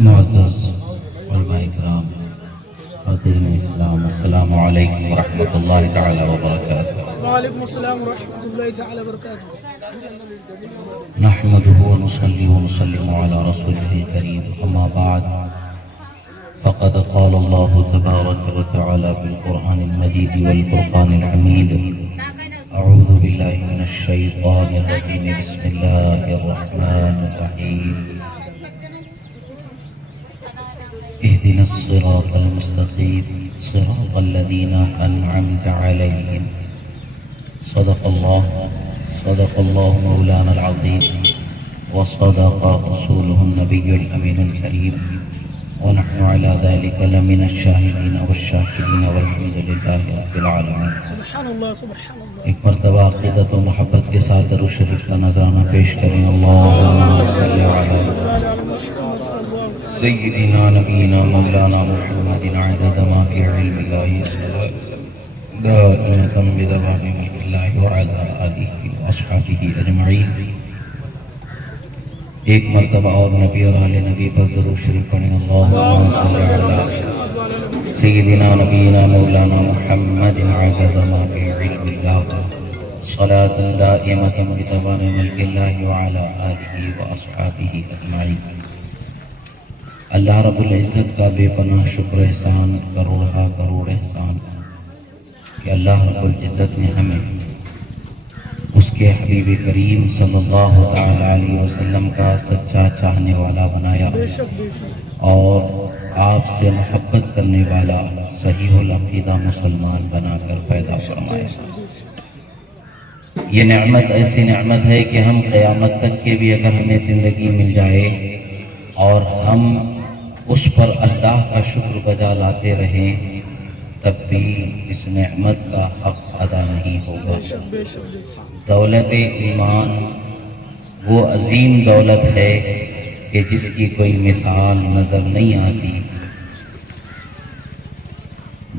معزز علماء کرام حاضرین اسلام، السلام علیکم ورحمۃ اللہ تعالی وبرکاتہ۔ وعلیکم السلام ورحمۃ اللہ تعالی وبرکاتہ۔ نحمده ونصلي ونسلم على رسوله الكريم، اما بعد فقد قال الله تبارك وتعالى بالقرآن المجيد والفرقان الحميد: اعوذ بالله من الشيطان الرجيم، بسم الله الرحمن الرحيم، اهدنا الصراط المستقيم صراط الذين أنعمت عليهم، صدق الله مولانا العظيم، وصدق رسوله النبي الأمين الكريم، ونحن على ذلك لمن الشاهدين والشاكرين، والحمد لله رب العالمين۔ سبحان اللہ سبحان اللہ۔ ایک مرتبہ عقیدت و محبت کے ساتھ درود شریف کا نذرانہ پیش کریں۔ اللهم صل علی سیدنا نبینا مولانا محمد عدد ما فی علم اللہ دائمة بدوام ملک اللہ وعلى آلہ واصحابہ اجمعین۔ ایک مرتبہ اور نبی اور آل نبی پر درود شریف پڑھیں۔ اللهم صل علی سیدنا نبینا مولانا محمد عدد ما فی علم اللہ صلاة دائمة بدوام ملک اللہ وعلى آلہ واصحابہ اجمعین۔ اللہ رب العزت کا بے پناہ شکر احسان، کروڑ احسان کہ اللہ رب العزت نے ہمیں اس کے حبیب کریم صلی اللہ تعالی علیہ وسلم کا سچا چاہنے والا بنایا اور آپ سے محبت کرنے والا صحیح العقیدہ مسلمان بنا کر پیدا فرمایا۔ یہ نعمت ایسی نعمت ہے کہ ہم قیامت تک کے بھی اگر ہمیں زندگی مل جائے اور ہم اس پر اللہ کا شکر بجا لاتے رہیں تب بھی اس نعمت کا حق ادا نہیں ہوگا۔ دولت ایمان وہ عظیم دولت ہے کہ جس کی کوئی مثال نظر نہیں آتی۔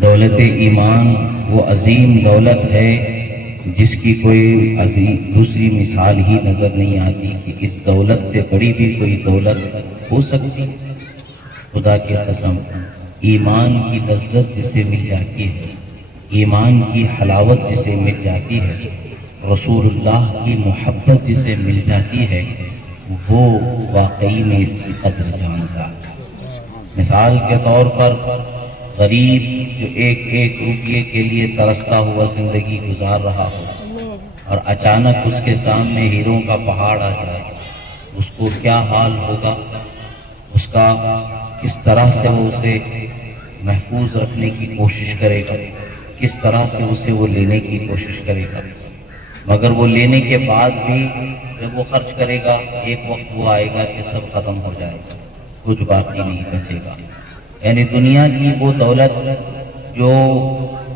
دولت ایمان وہ عظیم دولت ہے جس کی کوئی دوسری مثال ہی نظر نہیں آتی کہ اس دولت سے بڑی بھی کوئی دولت ہو سکتی۔ خدا کی قسم، ایمان کی لذت جسے مل جاتی ہے، ایمان کی حلاوت جسے مل جاتی ہے، رسول اللہ کی محبت جسے مل جاتی ہے، وہ واقعی میں اس کی قدر جانتا ہے۔ مثال کے طور پر غریب جو ایک روپیے کے لیے ترستا ہوا زندگی گزار رہا ہو اور اچانک اس کے سامنے ہیروں کا پہاڑ آ جائے، اس کو کیا حال ہوگا؟ اس کا کس طرح سے وہ اسے محفوظ رکھنے کی کوشش کرے گا، کس طرح سے اسے وہ لینے کی کوشش کرے گا۔ مگر وہ لینے کے بعد بھی جب وہ خرچ کرے گا، ایک وقت وہ آئے گا کہ سب ختم ہو جائے گا، کچھ باقی نہیں بچے گا۔ یعنی دنیا کی وہ دولت جو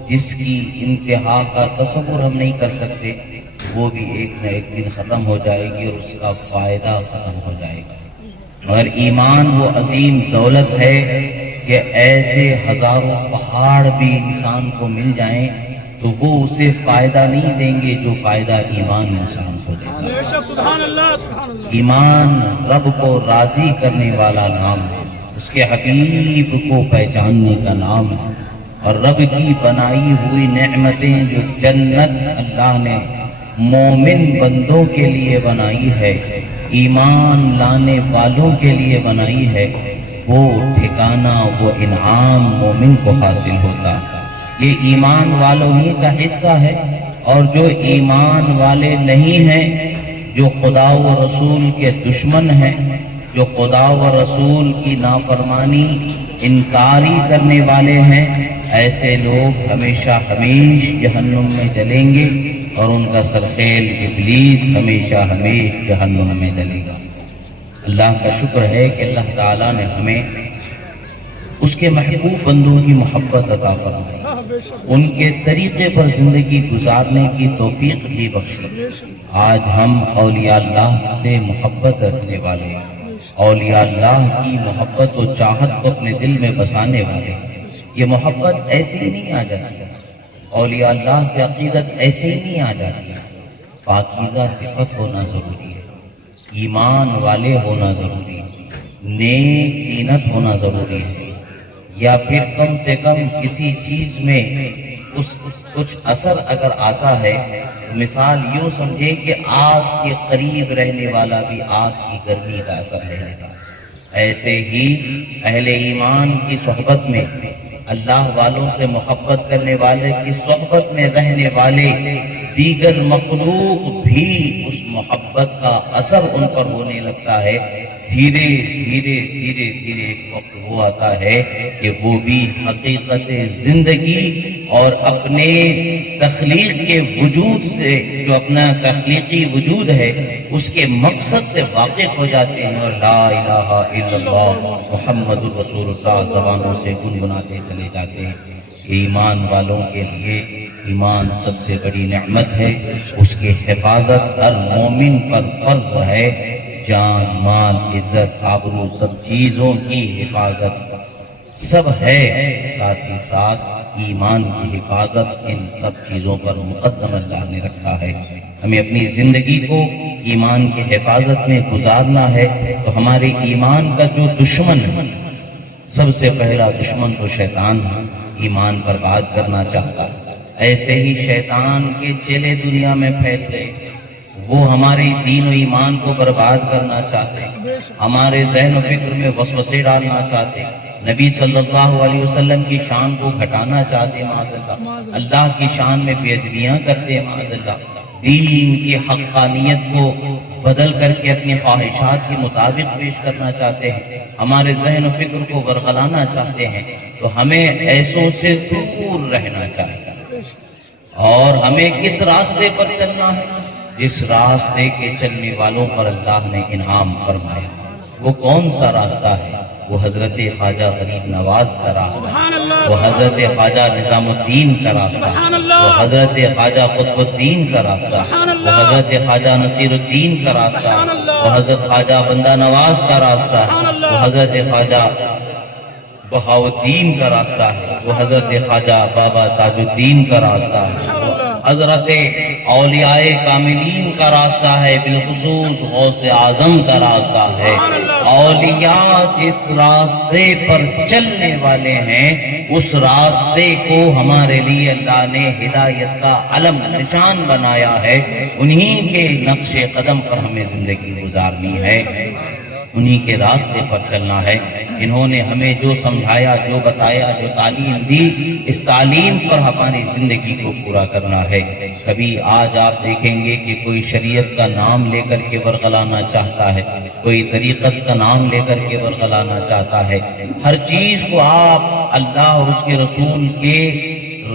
جس کی انتہا کا تصور ہم نہیں کر سکتے، وہ بھی ایک نہ ایک دن ختم ہو جائے گی اور اس کا فائدہ ختم ہو جائے گا۔ مگر ایمان وہ عظیم دولت ہے کہ ایسے ہزاروں پہاڑ بھی انسان کو مل جائیں تو وہ اسے فائدہ نہیں دیں گے جو فائدہ ایمان انسان کو دے گا۔ سبحان اللہ سبحان اللہ۔ ایمان رب کو راضی کرنے والا نام ہے، اس کے حبیب کو پہچاننے کا نام ہے، اور رب کی بنائی ہوئی نعمتیں جو جنت اللہ نے مومن بندوں کے لیے بنائی ہے، ایمان لانے والوں کے لیے بنائی ہے، وہ ٹھکانہ وہ انعام مومن کو حاصل ہوتا۔ یہ ایمان والوں ہی کا حصہ ہے، اور جو ایمان والے نہیں ہیں، جو خدا و رسول کے دشمن ہیں، جو خدا و رسول کی نافرمانی انکاری کرنے والے ہیں، ایسے لوگ ہمیشہ جہنم میں جلیں گے، اور ان کا سرخیل ابلیس ہمیشہ جہنم میں جلے گا۔ اللہ کا شکر ہے کہ اللہ تعالیٰ نے ہمیں اس کے محبوب بندوں کی محبت عطا فرمائی، ان کے طریقے پر زندگی گزارنے کی توفیق بھی بخشی۔ آج ہم اولیاء اللہ سے محبت رکھنے والے، اولیاء اللہ کی محبت و چاہت کو اپنے دل میں بسانے والے، یہ محبت ایسے ہی نہیں آ جاتی، اولیاء اللہ سے عقیدت ایسے ہی نہیں آ جاتی، پاکیزہ صفت ہونا ضروری ہے، ایمان والے ہونا ضروری ہے۔ نیک طینت ہونا ضروری ہے، یا پھر کم سے کم کسی چیز میں کچھ اثر اگر آتا ہے، مثال یوں سمجھے کہ آگ کے قریب رہنے والا بھی آگ کی گرمی کا اثر لے لیتا ہے۔ ایسے ہی اہل ایمان کی صحبت میں، اللہ والوں سے محبت کرنے والے کی صحبت میں رہنے والے دیگر مخلوق بھی اس محبت کا اثر ان پر ہونے لگتا ہے۔ دھیرے دھیرے ایک وقت وہ آتا ہے کہ وہ بھی حقیقت زندگی اور اپنے تخلیق کے وجود سے، جو اپنا تخلیقی وجود ہے، اس کے مقصد سے واقف ہو جاتے ہیں اور لا الہ الا اللہ محمد رسول اللہ زبانوں سے گنگناتے چلے جاتے ہیں۔ ایمان والوں کے لیے ایمان سب سے بڑی نعمت ہے، اس کی حفاظت ہر مومن پر فرض ہے۔ جان، مال، عزت، آبرو، سب چیزوں کی حفاظت سب ہے، ساتھ ہی ساتھ ایمان کی حفاظت ان سب چیزوں پر مقدم اللہ نے رکھا ہے۔ ہمیں اپنی زندگی کو ایمان کی حفاظت میں گزارنا ہے تو ہمارے ایمان کا جو دشمن ہے، سب سے پہلا دشمن تو شیطان ہے، ایمان برباد کرنا چاہتا ہے۔ ایسے ہی شیطان کے چیلے دنیا میں پھیل گئے، وہ ہمارے دین و ایمان کو برباد کرنا چاہتے ہیں، ہمارے ذہن و فکر میں وسوسے ڈالنا چاہتے ہیں، نبی صلی اللہ علیہ وسلم کی شان کو گھٹانا چاہتے ہیں، معاذ اللہ، اللہ کی شان میں بے ادبیاں کرتے ہیں، معاذ اللہ، دین کی حقانیت کو بدل کر کے اپنی خواہشات کے مطابق پیش کرنا چاہتے ہیں، ہمارے ذہن و فکر کو ورغلانا چاہتے ہیں۔ تو ہمیں ایسوں سے دور رہنا چاہیے، اور ہمیں کس راستے پر چلنا ہے؟ جس راستے کے چلنے والوں پر اللہ نے انعام فرمایا۔ وہ کون سا راستہ ہے؟ وہ حضرت خواجہ غریب نواز کا راستہ، وہ حضرت خواجہ نظام الدین کا راستہ، وہ حضرت خواجہ قطب الدین کا راستہ، وہ حضرت خواجہ نصیر الدین کا راستہ، وہ حضرت خواجہ بندہ نواز کا راستہ، وہ حضرت خواجہ بہاؤالدین کا راستہ ہے، وہ حضرت خواجہ بابا تاج الدین کا راستہ ہے، حضرت اولیاء کاملین کا راستہ ہے، بالخصوص غوث اعظم کا راستہ ہے۔ اولیاء جس راستے پر چلنے والے ہیں، اس راستے کو ہمارے لیے اللہ نے ہدایت کا علم نشان بنایا ہے، انہی کے نقش قدم پر ہمیں زندگی گزارنی ہے، انہی کے راستے پر چلنا ہے۔ انہوں نے ہمیں جو سمجھایا، جو بتایا، جو تعلیم دی، اس تعلیم پر ہماری زندگی کو پورا کرنا ہے۔ کبھی آج آپ دیکھیں گے کہ کوئی شریعت کا نام لے کر کے ورغلانا چاہتا ہے، کوئی طریقت کا نام لے کر کے ورغلانا چاہتا ہے۔ ہر چیز کو آپ اللہ اور اس کے رسول کے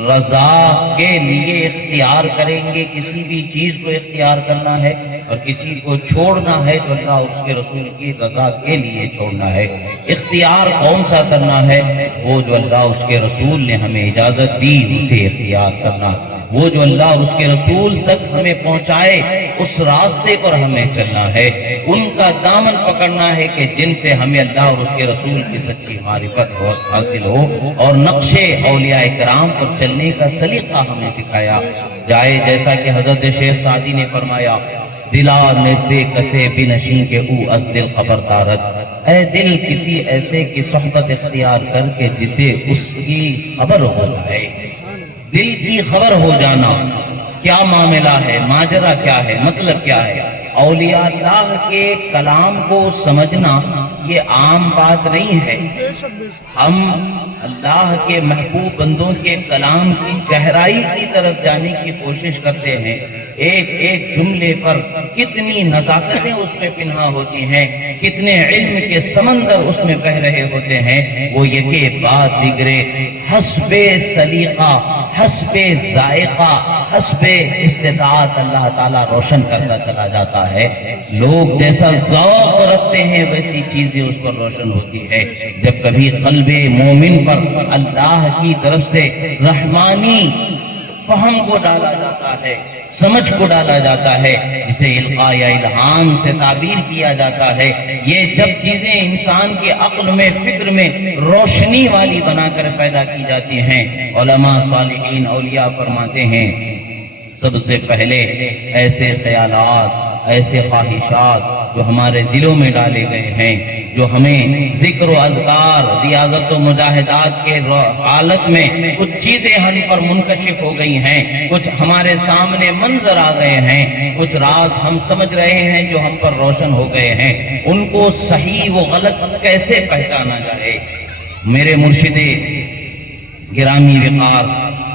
رضا کے لیے اختیار کریں گے، کسی بھی چیز کو اختیار کرنا ہے اور کسی کو چھوڑنا ہے تو اللہ اور اس کے رسول کی رضا کے لیے چھوڑنا ہے۔ اختیار کون سا کرنا ہے؟ وہ جو اللہ اس کے رسول نے ہمیں اجازت دی اسے اختیار کرنا، وہ جو اللہ اور اس کے رسول تک ہمیں پہنچائے اس راستے پر ہمیں چلنا ہے، ان کا دامن پکڑنا ہے کہ جن سے ہمیں اللہ اور اس کے رسول کی سچی معرفت حاصل ہو، اور نقش اولیاء کرام پر چلنے کا سلیقہ ہمیں سکھایا جائے، جیسا کہ حضرت شیخ سعدی نے فرمایا، دلا نزدے کسے بنشین کے او از دل خبر دارت، اے دل کسی ایسے کی صحبت اختیار کر کے جسے اس کی خبر ہو جائے۔ دل کی خبر ہو جانا، کیا معاملہ ہے، ماجرا کیا ہے، مطلب کیا ہے۔ اولیاء اللہ کے کلام کو سمجھنا یہ عام بات نہیں ہے۔ ہم اللہ کے محبوب بندوں کے کلام کی گہرائی کی طرف جانے کی کوشش کرتے ہیں، ایک ایک جملے پر کتنی نزاکتیں اس میں پنہا ہوتی ہیں، کتنے علم کے سمندر اس میں بہہ رہے ہوتے ہیں، وہ یکے بعد دیگرے حسب سلیقہ، حسب ذائقہ، حسب استطاعت اللہ تعالیٰ روشن کرتا چلا جاتا ہے۔ لوگ جیسا ذوق رکھتے ہیں ویسی چیزیں اس پر روشن ہوتی ہے۔ جب کبھی قلب مومن پر اللہ کی طرف سے رحمانی فہم کو ڈالا جاتا ہے، سمجھ کو ڈالا جاتا ہے، جسے القاء یا الہام سے تعبیر کیا جاتا ہے، یہ جب چیزیں انسان کے عقل میں، فکر میں روشنی والی بنا کر پیدا کی جاتی ہیں، علماء صالحین اولیاء فرماتے ہیں سب سے پہلے ایسے خیالات، ایسے خواہشات، جو ہمارے دلوں میں ڈالے گئے ہیں، جو ہمیں ذکر و اذکار، ریاضت و مجاہدات کے حالت میں کچھ چیزیں ہم پر منکشف ہو گئی ہیں، کچھ ہمارے سامنے منظر آ گئے ہیں، کچھ راز ہم سمجھ رہے ہیں جو ہم پر روشن ہو گئے ہیں، ان کو صحیح و غلط کیسے پہچانا جائے۔ میرے مرشد گرامی وقار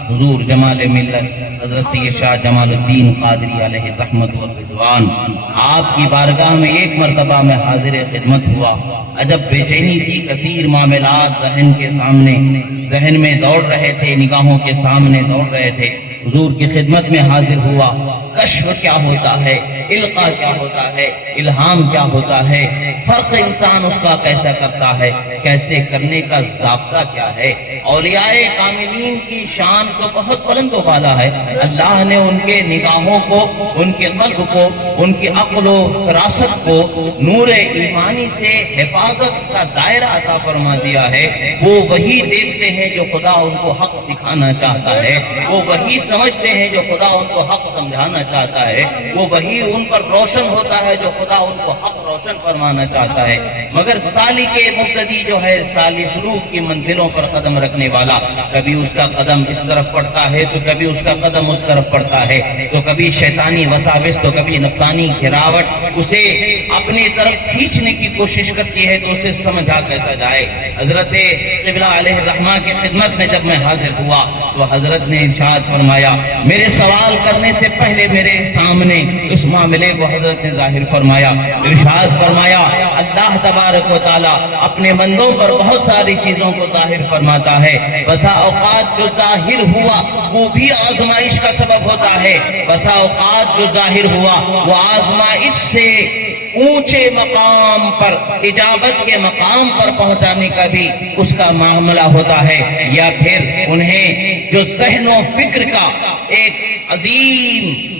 حضور جمال ملت حضرت سید شاہ جمال الدین قادری علیہ رحمت و رضوان، آپ کی بارگاہ میں ایک مرتبہ میں حاضر خدمت ہوا۔ عجب بے چینی کی، کثیر معاملات ذہن میں دوڑ رہے تھے، نگاہوں کے سامنے دوڑ رہے تھے۔ حضور کی خدمت میں حاضر ہوا۔ کشف کیا ہوتا ہے، القاء کیا ہوتا ہے، الہام کیا ہوتا ہے، فرق انسان اس کا کیسا کرتا ہے، کیسے کرنے کا ضابطہ کیا ہے۔ اولیاء کاملین کی شان تو بہت بلند و بالا ہے۔ اللہ نے ان کے نگاہوں کو، ان کے قلب کو، ان کی عقل و فراست کو نور ایمانی سے حفاظت کا دائرہ عطا فرما دیا ہے۔ وہ وہی دیکھتے ہیں جو خدا ان کو حق دکھانا چاہتا ہے، وہ وہی سمجھتے ہیں جو خدا ان کو حق سمجھانا چاہتا ہے، وہ وہی ان پر روشن ہوتا ہے جو خدا ان کو حق روشن فرمانا چاہتا ہے۔ مگر سالک مبتدی جو ہے، سالی سلوک کی منزلوں پر قدم رکھنے والا، کبھی اس کا قدم اس طرف پڑتا ہے تو کبھی اس کا قدم اس طرف پڑتا ہے، تو کبھی شیطانی وساوس تو کبھی نفسانی گراوٹ اسے اپنی طرف کھینچنے کی کوشش کرتی ہے، تو اسے سمجھا کیسا جائے۔ حضرت قبلہ علیہ الرحمہ کی خدمت میں جب میں حاضر ہوا تو حضرت نے ارشاد فرمایا، میرے سوال کرنے سے پہلے میرے سامنے اس معاملے کو حضرت نے ظاہر فرمایا۔ ارشاد فرمایا، اللہ تبارک و تعالی اپنے بندوں پر بہت ساری چیزوں کو ظاہر فرماتا ہے۔ بسا اوقات جو ظاہر ہوا وہ بھی آزمائش کا سبب ہوتا ہے، بسا اوقات جو ظاہر ہوا وہ آزمائش سے اونچے مقام پر، اجابت کے مقام پر پہنچانے کا بھی اس کا معاملہ ہوتا ہے، یا پھر انہیں جو ذہن و فکر کا ایک عظیم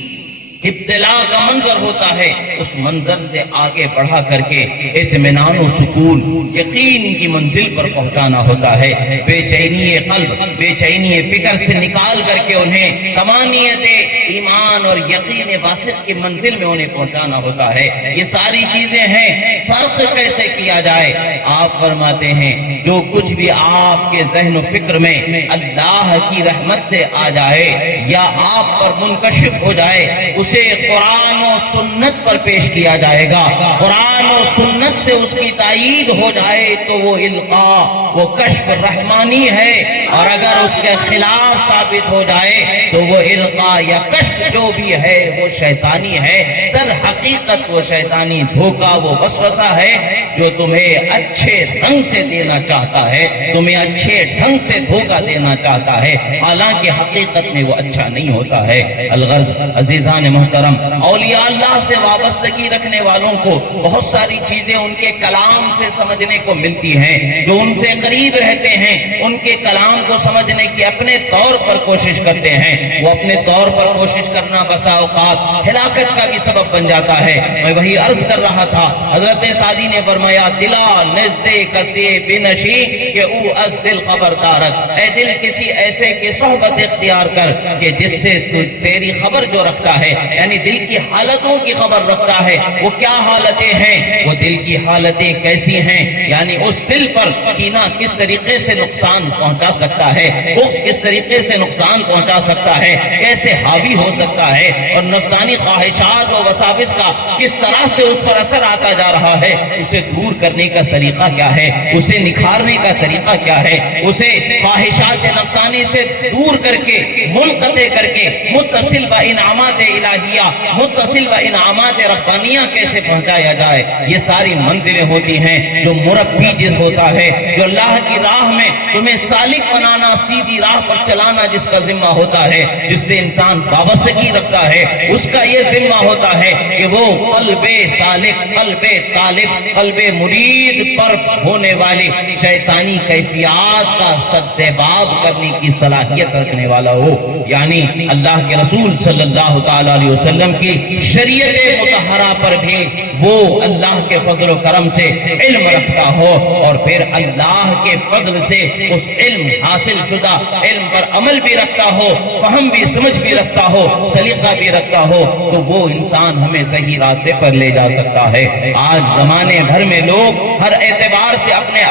ابتلاء کا منظر ہوتا ہے، اس منظر سے آگے بڑھا کر کے اطمینان و سکون، یقین کی منزل پر پہنچانا ہوتا ہے۔ بے چینی قلب، بے چینی فکر سے نکال کر کے انہیں تمانیت ایمان اور یقین واسط کی منزل میں انہیں پہنچانا ہوتا ہے۔ یہ ساری چیزیں ہیں، فرق کیسے کیا جائے؟ آپ فرماتے ہیں جو کچھ بھی آپ کے ذہن و فکر میں اللہ کی رحمت سے آ جائے یا آپ پر منکشف ہو جائے، اسے قرآن و سنت پر پیش کیا جائے گا۔ قرآن و سنت سے اس کی تائید ہو جائے تو وہ القاء، وہ کشف رحمانی ہے، اور اگر اس کے خلاف ثابت ہو جائے تو وہ القاء یا کشف جو بھی ہے وہ شیطانی ہے۔ در حقیقت وہ شیطانی دھوکہ، وہ وسوسہ ہے جو تمہیں اچھے ڈھنگ سے دینا چاہتا ہے، تمہیں اچھے ڈھنگ سے دھوکہ دینا چاہتا ہے، حالانکہ حقیقت میں وہ اچھا نہیں ہوتا ہے۔ الغرض عزیزان محترم، اولیاء اللہ سے وابستگی رکھنے والوں کو بہت ساری چیزیں ان کے کلام سے سمجھنے کو ملتی ہیں۔ جو ان سے قریب رہتے ہیں ان کے کلام کو سمجھنے کی اپنے طور پر کوشش کرتے ہیں۔ وہ اپنے طور پر کوشش کرنا بسا اوقات ہلاکت کا بھی سبب بن جاتا ہے۔ میں وہی عرض کر رہا تھا، حضرت سعدی نے فرمایا، دلا نزدے کسی بنشی کہ او از دل خبردارت، اے دل کسی ایسے کی صحبت اختیار کر کہ جس سے تیری خبر جو رکھتا ہے، یعنی دل کی حالتوں کی خبر رکھتا ہے۔ وہ کیا حالتیں ہیں، وہ دل کی حالتیں کیسی ہیں، یعنی اس دل پر کینہ کس طریقے سے نقصان پہنچا سکتا ہے، بغض کس طریقے سے نقصان پہنچا سکتا ہے، کیسے حاوی ہو سکتا ہے، اور نفسانی خواہشات و وساوس کا کس طرح سے اس پر اثر آتا جا رہا ہے، اسے دور کرنے کا طریقہ کیا ہے، اسے نکھارنے کا طریقہ کیا ہے، اسے خواہشات نفسانی سے دور کر کے، منقطع کر کے متصل با انعامات الہیہ، متصل با انعامات ربانیہ کیسے پہنچایا جائے۔ یہ ساری منزلیں ہوتی ہیں جو مربی جس ہوتا ہے، جو اللہ کی راہ میں تمہیں سالک بنانا، سیدھی راہ پر چلانا جس کا ذمہ ہوتا ہے، جس سے انسان وابستگی رکھتا ہے، اس کا یہ ذمہ ہوتا ہے کہ وہ قلب سالک، قلب طالب، قلب مرید پر ہونے والی شیطانی کیفیات کا سدباب کرنے کی صلاحیت رکھنے والا ہو، یعنی اللہ کے رسول صلی اللہ تعالی علیہ وسلم کی شریعت مطہرہ پر بھی وہ اللہ کے فضل و کرم سے علم رکھتا ہو، اور پھر اللہ اللہ کے فضل سے اس علم حاصل شدہ علم پر عمل بھی رکھتا ہو، فہم بھی سمجھ بھی رکھتا ہو، سلیقہ بھی رکھتا ہو، تو وہ انسان ہمیں صحیح راستے پر لے جا سکتا ہے۔ آج زمانے بھر میں لوگ ہر اعتبار سے اپنے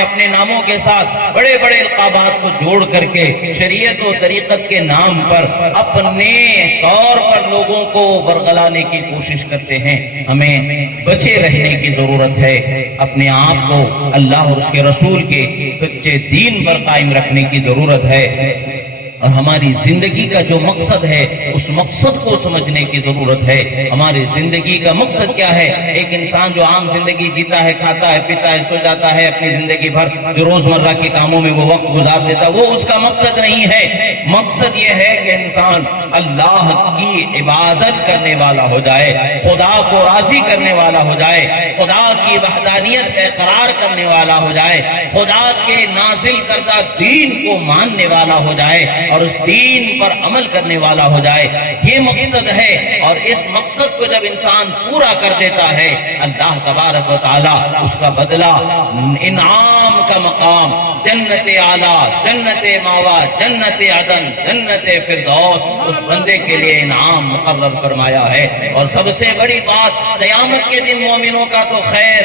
اپنے ناموں کے ساتھ بڑے بڑے القابات کو جوڑ کر کے شریعت و طریقت کے نام پر اپنے طور پر لوگوں کو برگلانے کی کوشش کرتے ہیں۔ ہمیں بچے رہنے کی ضرورت ہے، اپنے آپ کو اللہ اور اس کے رسول کے سچے دین پر قائم رکھنے کی ضرورت ہے، اور ہماری زندگی کا جو مقصد ہے اس مقصد کو سمجھنے کی ضرورت ہے۔ ہماری زندگی کا مقصد کیا ہے؟ ایک انسان جو عام زندگی جیتا ہے، کھاتا ہے، پیتا ہے، سو جاتا ہے، اپنی زندگی بھر جو روزمرہ کے کاموں میں وہ وقت گزار دیتا ہے، وہ اس کا مقصد نہیں ہے۔ مقصد یہ ہے کہ انسان اللہ کی عبادت کرنے والا ہو جائے، خدا کو راضی کرنے والا ہو جائے، خدا کی وحدانیت کا اقرار کرنے والا ہو جائے، خدا کے نازل کردہ دین کو ماننے والا ہو جائے اور اس دین پر عمل کرنے والا ہو جائے۔ یہ مقصد ہے، اور اس مقصد کو جب انسان پورا کر دیتا ہے، اللہ تبارک و تعالی اس کا بدلہ انعام کا مقام، جنت اعلیٰ، جنت ماوا، جنت عدن، جنت فردوس اس بندے کے لیے انعام مقرر فرمایا ہے۔ اور سب سے بڑی بات، قیامت کے دن مومنوں کا تو خیر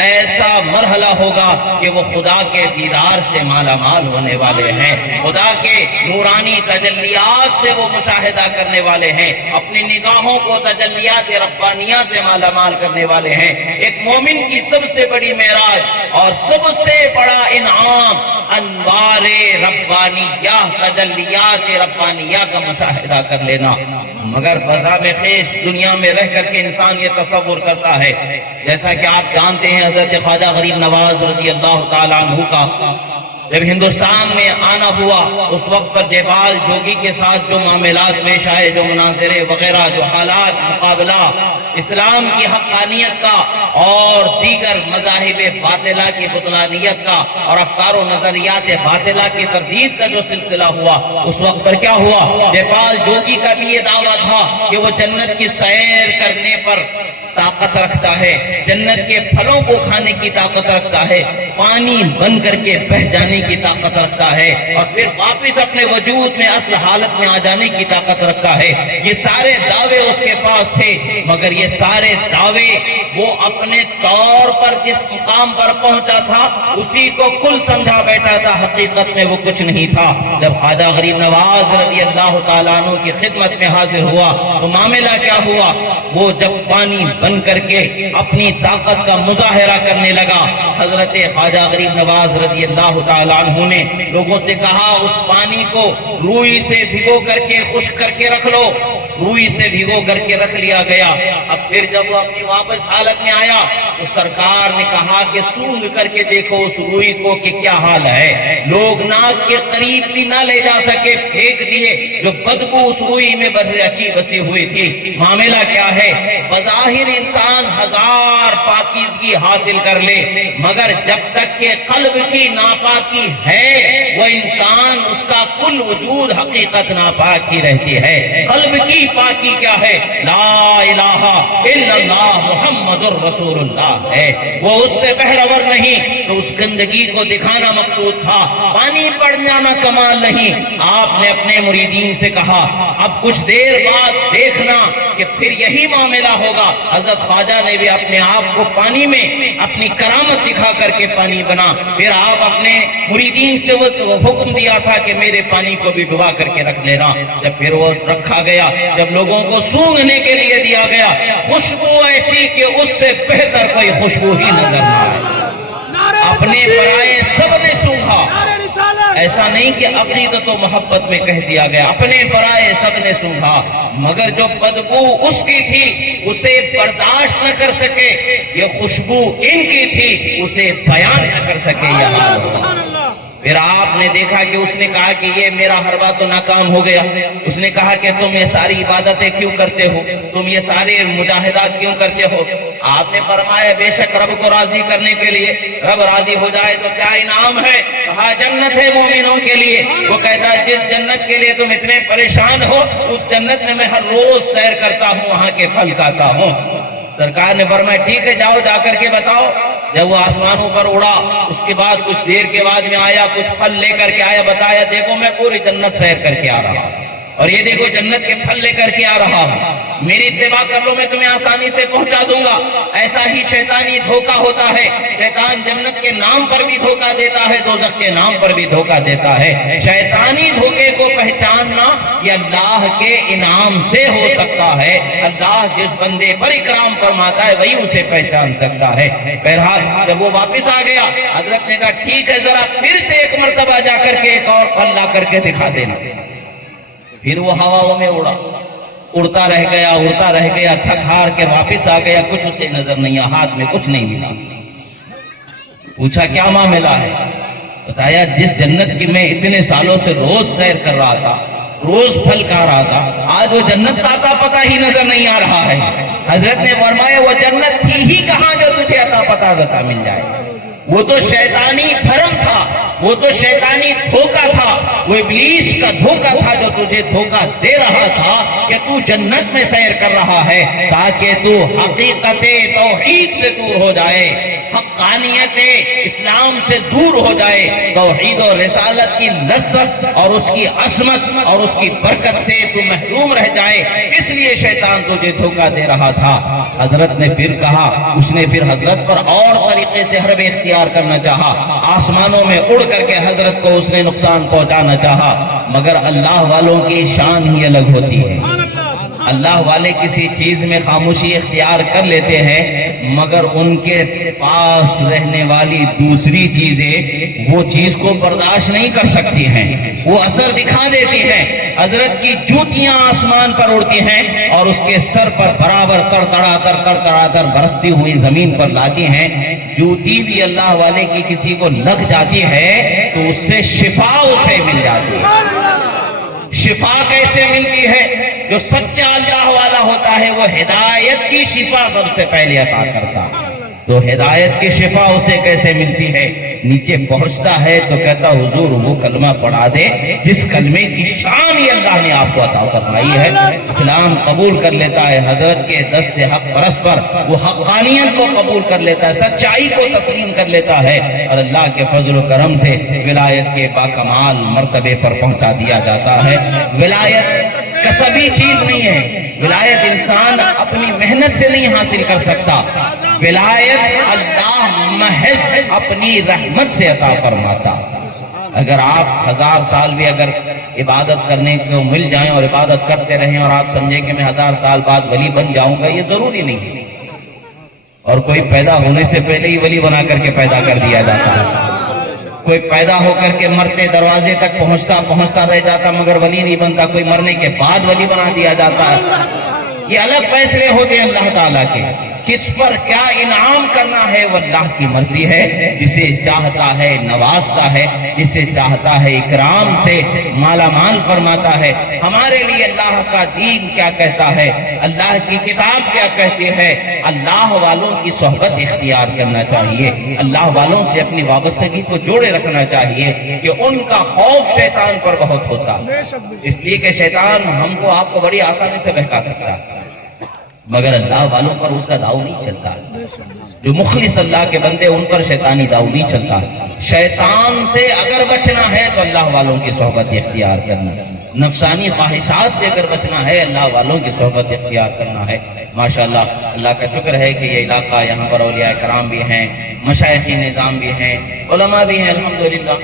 ایسا مرحلہ ہوگا کہ وہ خدا کے دیدار سے مالا مال ہونے والے ہیں، خدا کے نورانی تجلیات سے وہ مشاہدہ کرنے والے ہیں، اپنی نگاہوں کو تجلیات ربانیہ سے مالا مال کرنے والے ہیں۔ ایک مومن کی سب سے بڑی معراج اور سب سے بڑا انعام انوار ربانیہ، تجلیات ربانیہ کا مشاہدہ کر لینا۔ مگر بذاب خیش دنیا میں رہ کر کے انسان یہ تصور کرتا ہے، جیسا کہ آپ جانتے ہیں حضرت خواجہ غریب نواز رضی اللہ تعالیٰ عنہ کا جب ہندوستان میں آنا ہوا، اس وقت پر جیپال جوگی کے ساتھ جو معاملات پیش آئے، جو مناظرے وغیرہ، جو حالات، مقابلہ اسلام کی حقانیت کا اور دیگر مذاہب باطلہ کی بطلانیت کا اور افکار و نظریات باطلہ کی تردید کا جو سلسلہ ہوا، اس وقت پر کیا ہوا؟ جیپال جوگی کا بھی یہ دعویٰ تھا کہ وہ جنت کی سیر کرنے پر طاقت رکھتا ہے، جنت کے پھلوں کو کھانے کی طاقت رکھتا ہے، پانی بن کر کے بہ جانے کی طاقت رکھتا ہے، اور پھر واپس اپنے وجود میں اصل حالت میں آ جانے کی طاقت رکھتا ہے۔ یہ سارے دعوے اس کے پاس تھے، مگر یہ سارے دعوے وہ اپنے طور پر جس مقام پر پہنچا تھا اسی کو کل سمجھا بیٹھا تھا، حقیقت میں وہ کچھ نہیں تھا۔ جب خواجہ غریب نواز رضی اللہ تعالیٰ عنہ کی خدمت میں حاضر ہوا تو معاملہ کیا ہوا؟ وہ جب پانی بن کر کے اپنی طاقت کا مظاہرہ کرنے لگا، حضرت خواجہ غریب نواز رضی اللہ تعالیٰ عنہ نے لوگوں سے کہا اس پانی کو روئی سے بھگو کر کے خشک کر کے رکھ لو۔ روئی سے بھگو کر کے رکھ لیا گیا۔ اب پھر جب وہ اپنی واپس حالت میں آیا تو سرکار نے کہا کہ سونگ کر کے دیکھو اس روئی کو کہ کیا حال ہے۔ لوگ ناک کے قریب بھی نہ لے جا سکے، پھینک دیے، جو بدبو اس روئی میں اچھی بسی ہوئی تھی۔ معاملہ کیا ہے؟ بظاہر انسان ہزار پاکیزگی حاصل کر لے، مگر جب تک کہ قلب کی ناپاکی ہے وہ انسان اس کا کل وجود حقیقت ناپاک ہی رہتی ہے۔ قلب کی پاکی کیا ہے؟ لا الہ الا اللہ محمد الرسول اللہ ہے، وہ اس سے بہرور نہیں۔ تو اس گندگی کو دکھانا مقصود تھا، پانی پڑ جانا کمال نہیں۔ آپ نے اپنے مریدین سے کہا اب کچھ دیر بعد دیکھنا کہ پھر یہی معاملہ ہوگا۔ حضرت خواجہ نے بھی اپنے آپ کو پانی میں اپنی کرامت دکھا کر کے پانی بنا۔ پھر آپ اپنے مریدین سے وہ حکم دیا تھا کہ میرے پانی کو بھی ڈبا کر کے رکھ لینا۔ جب پھر وہ رکھا گیا، جب لوگوں کو سونگھنے کے لیے دیا گیا، خوشبو ایسی کہ اس سے بہتر کوئی خوشبو ہی نظر نہ آئے۔ اپنے برائے سب نے سونگھا، ایسا نہیں کہ عقیدت و محبت میں کہہ دیا گیا، اپنے برائے سب نے سونگھا، مگر جو بدبو اس کی تھی اسے برداشت نہ کر سکے، یہ خوشبو ان کی تھی اسے بیان نہ کر سکے۔ یہاں پھر آپ نے دیکھا کہ اس نے کہا کہ یہ میرا حربہ تو ناکام ہو گیا۔ اس نے کہا کہ تم یہ ساری عبادتیں کیوں کرتے ہو، تم یہ سارے مجاہدات کیوں کرتے ہو؟ آپ نے فرمایا بے شک رب کو راضی کرنے کے لیے، رب راضی ہو جائے تو کیا انعام ہے؟ کہا جنت ہے مومنوں کے لیے۔ وہ کہتا ہے جس جنت کے لیے تم اتنے پریشان ہو اس جنت میں ہر روز سیر کرتا ہوں، وہاں کے پھل کھاتا ہوں۔ سرکار نے فرمایا ٹھیک ہے جاؤ، جا کر کے بتاؤ۔ جب وہ آسمانوں پر اڑا اس کے بعد کچھ دیر کے بعد میں آیا، کچھ پھل لے کر کے آیا، بتایا دیکھو میں پوری جنت سیر کر کے آ رہا ہوں، اور یہ دیکھو جنت کے پھل لے کر کے آ رہا ہوں، میری اتباع کر لو میں تمہیں آسانی سے پہنچا دوں گا۔ ایسا ہی شیطانی دھوکہ ہوتا ہے، شیطان جنت کے نام پر بھی دھوکہ دیتا ہے، دوزخ کے نام پر بھی دھوکہ دیتا ہے۔ شیطانی دھوکے کو پہچاننا یہ اللہ کے انعام سے ہو سکتا ہے، اللہ جس بندے پر اکرام فرماتا ہے وہی اسے پہچان سکتا ہے۔ بہرحال جب وہ واپس آ گیا، حضرت نے کہا ٹھیک ہے ذرا پھر سے ایک مرتبہ جا کر کے ایک اور پھل لا کر کے دکھا دینا۔ پھر وہ ہواؤں میں اڑتا رہ گیا، تھک ہار کے واپس آ گیا، کچھ اسے نظر نہیں آیا، ہاتھ میں کچھ نہیں ملا۔ پوچھا کیا معاملہ ہے؟ بتایا جس جنت کی میں اتنے سالوں سے روز سیر کر رہا تھا، روز پھل کھا رہا تھا، آج وہ جنت کا عطا پتہ ہی نظر نہیں آ رہا ہے۔ حضرت نے فرمایا وہ جنت تھی ہی کہاں جو تجھے عطا پتہ مل جائے، وہ تو شیطانی بھرم تھا، وہ تو شیطانی دھوکہ تھا، وہ ابلیس کا دھوکہ تھا جو تجھے دھوکہ دے رہا تھا کہ تو جنت میں سیر کر رہا ہے تاکہ تو حقیقت توحید سے دور ہو جائے، حقانیت اسلام سے دور ہو جائے، توحید و رسالت کی لذت اور اس کی عظمت اور اس کی برکت سے تو محروم رہ جائے، اس لیے شیطان تجھے دھوکہ دے رہا تھا۔ حضرت نے پھر کہا، اس نے پھر حضرت پر اور طریقے سے حرب اختیار کرنا چاہا، آسمانوں میں اڑ کر کے حضرت کو اس نے نقصان پہنچانا چاہا، مگر اللہ والوں کی شان ہی الگ ہوتی ہے۔ اللہ والے کسی چیز میں خاموشی اختیار کر لیتے ہیں، مگر ان کے پاس رہنے والی دوسری چیزیں وہ چیز کو برداشت نہیں کر سکتی ہیں، وہ اثر دکھا دیتی ہیں۔ حضرت کی جوتیاں آسمان پر اڑتی ہیں اور اس کے سر پر برابر تڑ برستی ہوئی زمین پر لاتی ہیں۔ جوتی بھی اللہ والے کی کسی کو لگ جاتی ہے تو اس سے شفا اسے مل جاتی ہے۔ شفا کیسے ملتی ہے؟ جو سچا اللہ والا ہوتا ہے وہ ہدایت کی شفا سب سے پہلے عطا کرتا ہے، تو ہدایت کی شفا اسے کیسے ملتی ہے؟ نیچے پہنچتا ہے تو کہتا حضور وہ کلمہ پڑھا دے جس کلمے کی شان ہی اللہ نے آپ کو عطا فرمائی ہے، اسلام قبول کر لیتا ہے، حضرت کے دست حق پرست پر وہ حقانیت کو قبول کر لیتا ہے، سچائی کو تسلیم کر لیتا ہے، اور اللہ کے فضل و کرم سے ولایت کے باکمال مرتبے پر پہنچا دیا جاتا ہے۔ ولایت کسبی چیز نہیں ہے، ولایت انسان اپنی محنت سے نہیں حاصل کر سکتا، ولایت اللہ محض اپنی رحمت سے عطا فرماتا۔ اگر آپ 1000 سال بھی اگر عبادت کرنے کو مل جائیں اور عبادت کرتے رہیں اور آپ سمجھیں کہ میں 1000 سال بعد ولی بن جاؤں گا، یہ ضروری نہیں ہے، اور کوئی پیدا ہونے سے پہلے ہی ولی بنا کر کے پیدا کر دیا جاتا ہے، کوئی پیدا ہو کر کے مرتے دروازے تک پہنچتا رہ جاتا مگر ولی نہیں بنتا، کوئی مرنے کے بعد ولی بنا دیا جاتا ہے۔ یہ الگ فیصلے ہوتے ہیں اللہ تعالیٰ کے، کس پر کیا انعام کرنا ہے وہ اللہ کی مرضی ہے، جسے چاہتا ہے نوازتا ہے، جسے چاہتا ہے اکرام سے مالا مال فرماتا ہے۔ ہمارے لیے اللہ کا دین کیا کہتا ہے، اللہ کی کتاب کیا کہتی ہے؟ اللہ والوں کی صحبت اختیار کرنا چاہیے، اللہ والوں سے اپنی وابستگی کو جوڑے رکھنا چاہیے، کہ ان کا خوف شیطان پر بہت ہوتا ہے، اس لیے کہ شیطان ہم کو آپ کو بڑی آسانی سے بہکا سکتا ہے، مگر اللہ والوں پر اس کا داؤ نہیں چلتا، جو مخلص اللہ کے بندے ان پر شیطانی داؤ نہیں چلتا۔ شیطان سے اگر بچنا ہے تو اللہ والوں کی صحبت اختیار کرنا، نفسانی خواہشات سے اگر بچنا ہے اللہ والوں کی صحبت اختیار کرنا ہے۔ ماشاءاللہ اللہ کا شکر ہے کہ یہ علاقہ یہاں پر اولیاء کرام بھی ہیں، مشائخی نظام بھی ہیں، علماء بھی ہیں، الحمدللہ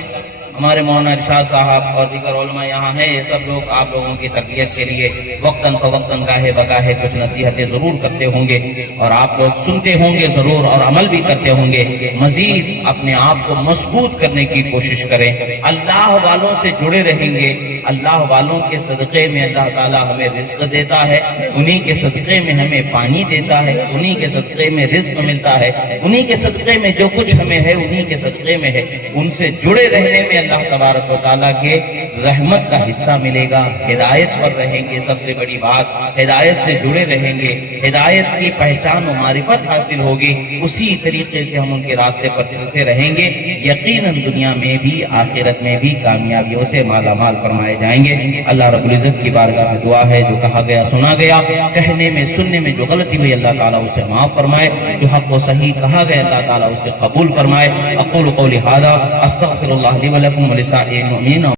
ہمارے مولانا ارشاد صاحب اور دیگر علماء یہاں ہیں، یہ سب لوگ آپ لوگوں کی تربیت کے لیے وقتاً فوقتاً گاہے بگاہے کچھ نصیحتیں ضرور کرتے ہوں گے، اور آپ لوگ سنتے ہوں گے ضرور اور عمل بھی کرتے ہوں گے۔ مزید اپنے آپ کو مضبوط کرنے کی کوشش کریں، اللہ والوں سے جڑے رہیں گے، اللہ والوں کے صدقے میں اللہ تعالیٰ ہمیں رزق دیتا ہے، انہی کے صدقے میں ہمیں پانی دیتا ہے، انہی کے صدقے میں رزق ملتا ہے، انہی کے صدقے میں جو کچھ ہمیں ہے انہی کے صدقے میں ہے، ان سے جڑے رہنے میں اللہ تبارک و تعالیٰ کے رحمت کا حصہ ملے گا، ہدایت پر رہیں گے، سب سے بڑی بات ہدایت سے جڑے رہیں گے، ہدایت کی پہچان و معرفت حاصل ہوگی، اسی طریقے سے ہم ان کے راستے پر چلتے رہیں گے، یقیناً دنیا میں بھی آخرت میں بھی کامیابیوں سے مالا مال فرمائے جائیں گے۔ اللہ رب العزت کی بارگاہ میں دعا ہے، جو کہا گیا سنا گیا، کہنے میں سننے میں جو غلطی ہوئی اللہ تعالیٰ اسے معاف فرمائے، جو حق و صحیح کہا گیا اللہ تعالیٰ اسے قبول فرمائے۔ اقول قولی ھذا استغفر اللہ لی ولکم ولسائر المؤمنین۔